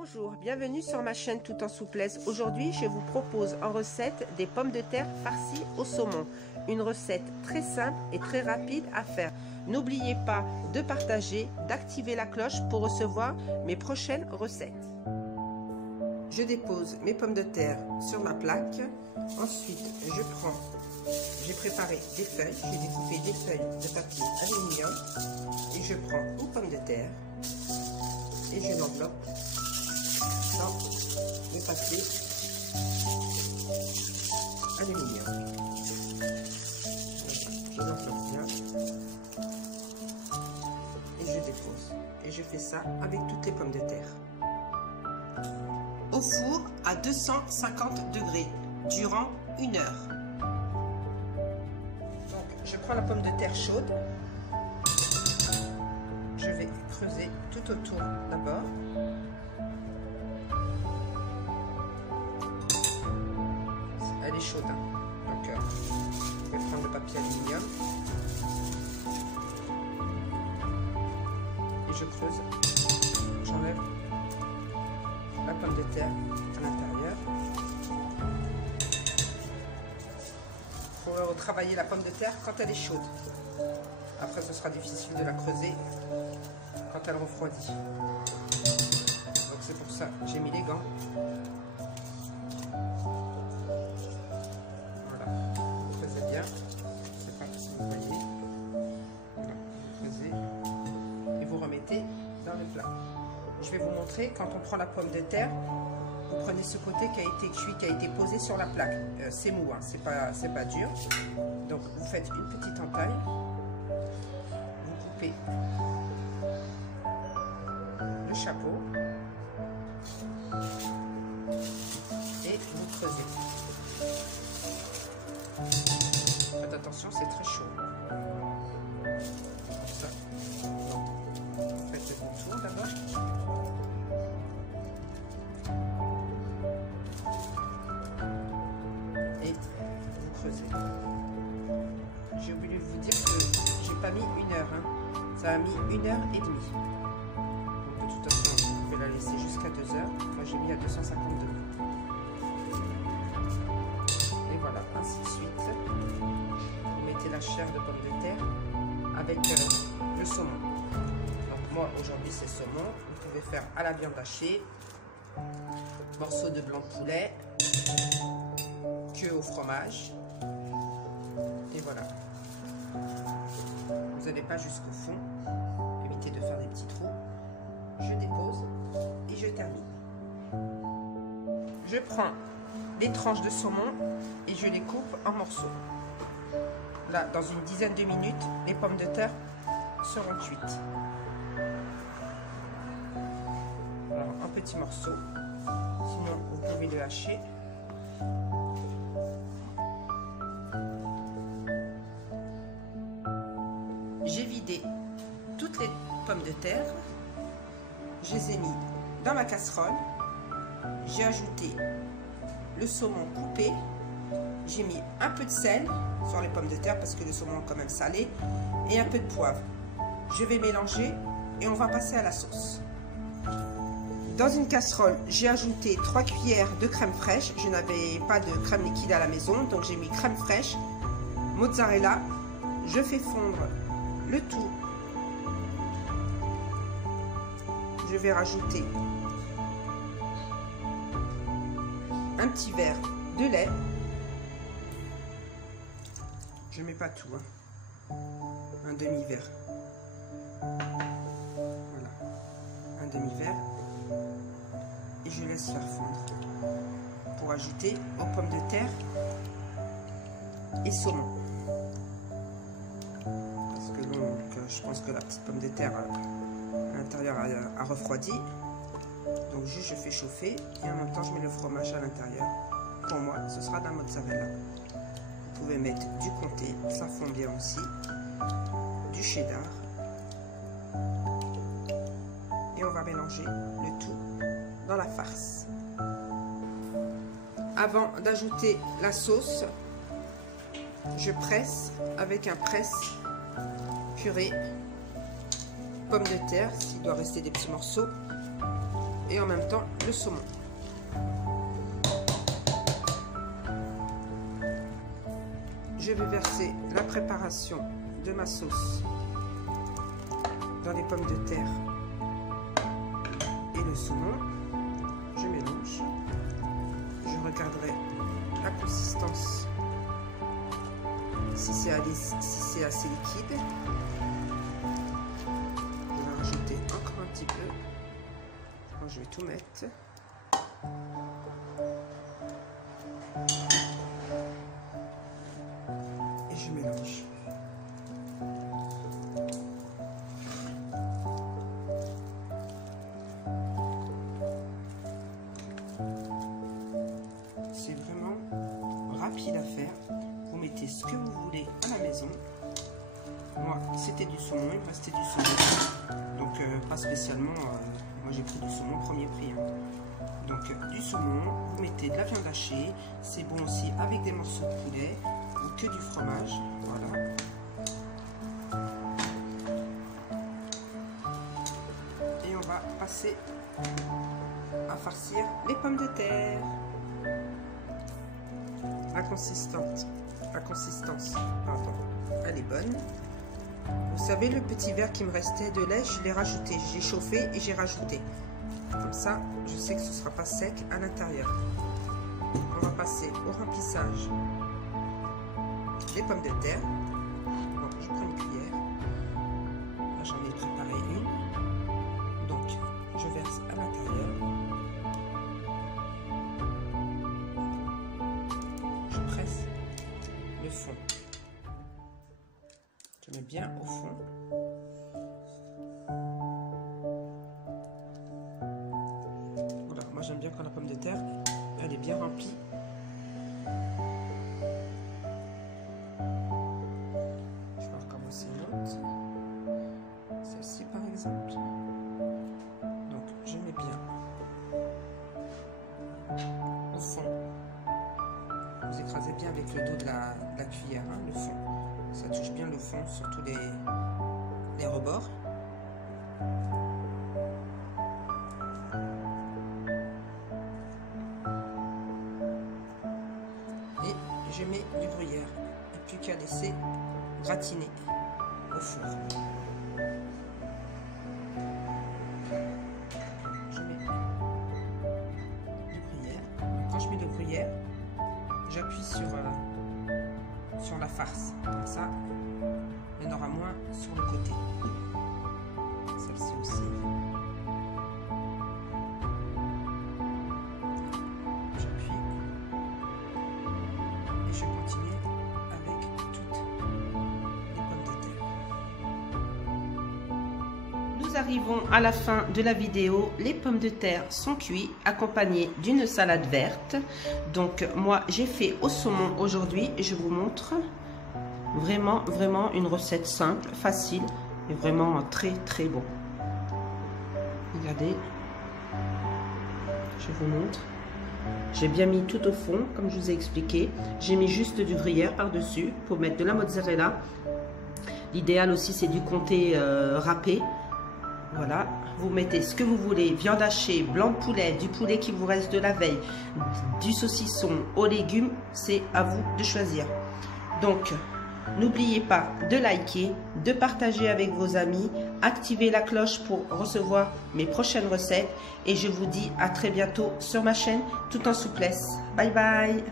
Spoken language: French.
Bonjour, bienvenue sur ma chaîne Tout en souplesse. Aujourd'hui, je vous propose en recette des pommes de terre farcies au saumon. Une recette très simple et très rapide à faire. N'oubliez pas de partager, d'activer la cloche pour recevoir mes prochaines recettes. Je dépose mes pommes de terre sur ma plaque. Ensuite, j'ai préparé des feuilles. J'ai découpé des feuilles de papier aluminium. Et je prends une pomme de terre et je l'enveloppe dans le papier aluminium. Je l'enveloppe bien et je dépose. Et je fais ça avec toutes les pommes de terre. Au four à 250 degrés durant 1 heure. Donc je prends la pomme de terre chaude. Je vais creuser tout autour d'abord. Elle est chaude, hein. Donc je vais prendre le papier aluminium et je creuse. J'enlève la pomme de terre à l'intérieur. Il faut retravailler la pomme de terre quand elle est chaude. Après, ce sera difficile de la creuser quand elle refroidit. Donc c'est pour ça que j'ai mis les gants. Voilà, vous creusez bien. Je ne sais pas si vous voyez. Voilà, vous creusez et vous remettez dans le plat. Je vais vous montrer quand on prend la pomme de terre. Vous prenez ce côté qui a été cuit, qui a été posé sur la plaque. C'est mou, hein, c'est pas dur. Donc vous faites une petite entaille. Vous coupez le chapeau et vous creusez. Faites attention, c'est très chaud. Comme ça. Vous faites le tour d'abord. Et vous creusez. J'ai oublié de vous dire que j'ai pas mis 1 heure. Hein. Ça a mis 1 heure et demie. Donc de toute façon, vous pouvez la laisser jusqu'à 2 heures. Moi j'ai mis à 250 degrés. Et voilà, ainsi de suite. Vous mettez la chair de pomme de terre avec le saumon. Donc moi aujourd'hui c'est saumon. Vous pouvez faire à la viande hachée, morceaux de blanc de poulet, queue au fromage. Et voilà. Vous n'allez pas jusqu'au fond. Évitez de faire des petits trous. Je dépose et je termine. Je prends les tranches de saumon et je les coupe en morceaux. Là, dans une dizaine de minutes, les pommes de terre seront cuites. Alors, en petits morceaux. Sinon, vous pouvez le hacher. J'ai vidé toutes les pommes de terre, je les ai mis dans ma casserole, j'ai ajouté le saumon coupé, j'ai mis un peu de sel sur les pommes de terre parce que le saumon est quand même salé et un peu de poivre. Je vais mélanger et on va passer à la sauce. Dans une casserole, j'ai ajouté 3 cuillères de crème fraîche, je n'avais pas de crème liquide à la maison donc j'ai mis crème fraîche, mozzarella, je fais fondre le tout. Je vais rajouter un petit verre de lait. Je mets pas tout, hein. Un demi-verre. Voilà, un demi-verre. Et je laisse faire fondre pour ajouter aux pommes de terre et saumon. Donc, je pense que la petite pomme de terre à l'intérieur a refroidi. Donc juste je fais chauffer et en même temps je mets le fromage à l'intérieur. Pour moi, ce sera de la mozzarella. Vous pouvez mettre du comté, ça fond bien aussi, du cheddar. Et on va mélanger le tout dans la farce. Avant d'ajouter la sauce, je presse avec un presse purée, pommes de terre, s'il doit rester des petits morceaux, et en même temps le saumon. Je vais verser la préparation de ma sauce dans les pommes de terre et le saumon. Je mélange. Je regarderai la consistance, si c'est assez liquide. Je vais rajouter encore un petit peu. Moi, je vais tout mettre. Et je mélange. C'est vraiment rapide à faire. Vous mettez ce que vous voulez à la maison. Moi, c'était du saumon, il me restait du saumon. Donc, pas spécialement, moi j'ai pris du saumon premier prix. Hein. Donc, du saumon, vous mettez de la viande hachée. C'est bon aussi avec des morceaux de poulet ou que du fromage. Voilà. Et on va passer à farcir les pommes de terre. La consistance, pardon, elle est bonne. Vous savez, le petit verre qui me restait de lait, je l'ai rajouté. J'ai chauffé et j'ai rajouté. Comme ça, je sais que ce ne sera pas sec à l'intérieur. On va passer au remplissage des pommes de terre. Bon, je prends une cuillère. Là, j'en ai préparé une. Donc, je verse à l'intérieur. Je presse le fond. Je mets bien au fond. Voilà, moi j'aime bien quand la pomme de terre, elle est bien remplie. Je vais recommencer une autre. Celle-ci par exemple. Donc je mets bien au fond. Vous écrasez bien avec le dos de la cuillère, hein, le fond. Ça touche bien le fond, surtout les rebords. Et je mets du gruyère. Et plus qu'à laisser gratiner au four. Je mets du gruyère. Quand je mets le gruyère, j'appuie sur la farce. Comme ça, il y en aura moins sur le côté. Celle-ci aussi. J'appuie. Et je continue avec toutes les pommes de terre. Nous arrivons à la fin de la vidéo. Les pommes de terre sont cuites, accompagnées d'une salade verte. Donc moi j'ai fait au saumon aujourd'hui et je vous montre vraiment une recette simple, facile et vraiment très bon. Regardez, je vous montre. J'ai bien mis tout au fond comme je vous ai expliqué. J'ai mis juste du gruyère par dessus pour mettre de la mozzarella. L'idéal aussi c'est du comté râpé. Voilà, vous mettez ce que vous voulez, viande hachée, blanc de poulet, du poulet qui vous reste de la veille, du saucisson aux légumes, c'est à vous de choisir. Donc, n'oubliez pas de liker, de partager avec vos amis, activez la cloche pour recevoir mes prochaines recettes et je vous dis à très bientôt sur ma chaîne Tout en souplesse. Bye bye.